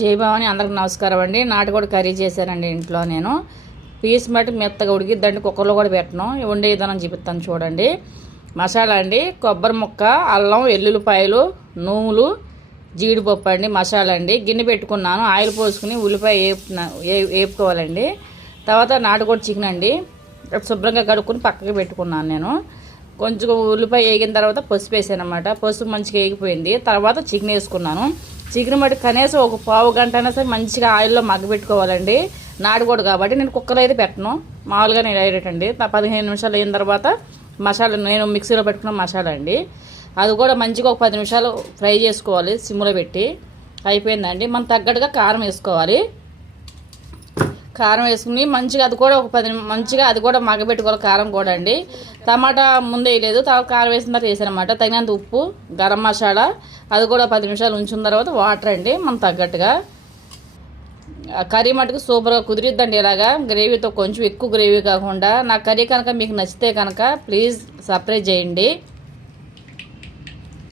జై భవాని, అందరికి నమస్కారం అండి. నాటుకోడి కర్రీ చేశానండి ఇంట్లో. నేను పీస్ మట్టి మెత్తగా ఉడికిద్దండి, కుక్కర్లో కూడా పెట్టను. వండే విధానం చూపిస్తాను చూడండి. మసాలా అండి: కొబ్బరి ముక్క, అల్లం, ఎల్లుల్లిపాయలు, నూనెలు, జీడిపప్పు అండి. మసాలా అండి. గిన్నె పెట్టుకున్నాను, ఆయిల్ పోసుకుని ఉల్లిపాయ వేపుకోవాలండి. తర్వాత నాటుకోడి చికెన్ అండి, శుభ్రంగా కడుక్కొని పక్కకి పెట్టుకున్నాను. నేను కొంచెం ఉల్లిపాయ వేగిన తర్వాత పసుపు వేసాను అన్నమాట. పసుపు మంచిగా వేగిపోయింది. తర్వాత చికెన్ వేసుకున్నాను. చికెన్ మట్టి కనీసం ఒక పావు గంట అయినా సరే మంచిగా ఆయిల్లో మగ్గబెట్టుకోవాలండి. నాటుకోడు కాబట్టి నేను కుక్కర్ అయితే పెట్టను, మామూలుగా నేను డైరెక్ట్ అండి. 15 నిమిషాలు అయిన తర్వాత మసాలా, నేను మిక్సీలో పెట్టుకున్న మసాలా అండి, అది కూడా మంచిగా ఒక 10 నిమిషాలు ఫ్రై చేసుకోవాలి సిమ్లో పెట్టి. అయిపోయిందండి. మనం తగ్గట్టుగా కారం వేసుకోవాలి. కారం వేసుకుని మంచిగా అది కూడా మంచిగా అది కూడా మగ్గబెట్టుకోవాలి. కారం కూడా అండి. టమాటా ముందే వేయలేదు, తర్వాత కారం వేసిన తర్వాత వేసానమాట. తగినంత ఉప్పు, గరం మసాలా, అది కూడా 10 నిమిషాలు ఉంచిన తర్వాత వాటర్ అండి మనం తగ్గట్టుగా. కర్రీ మటుకు సూపర్గా కుదిరిద్దండి. ఇలాగా గ్రేవీతో, కొంచెం ఎక్కువ గ్రేవీ కాకుండా. నా కర్రీ కనుక మీకు నచ్చితే కనుక ప్లీజ్ సబ్స్క్రైబ్ చేయండి.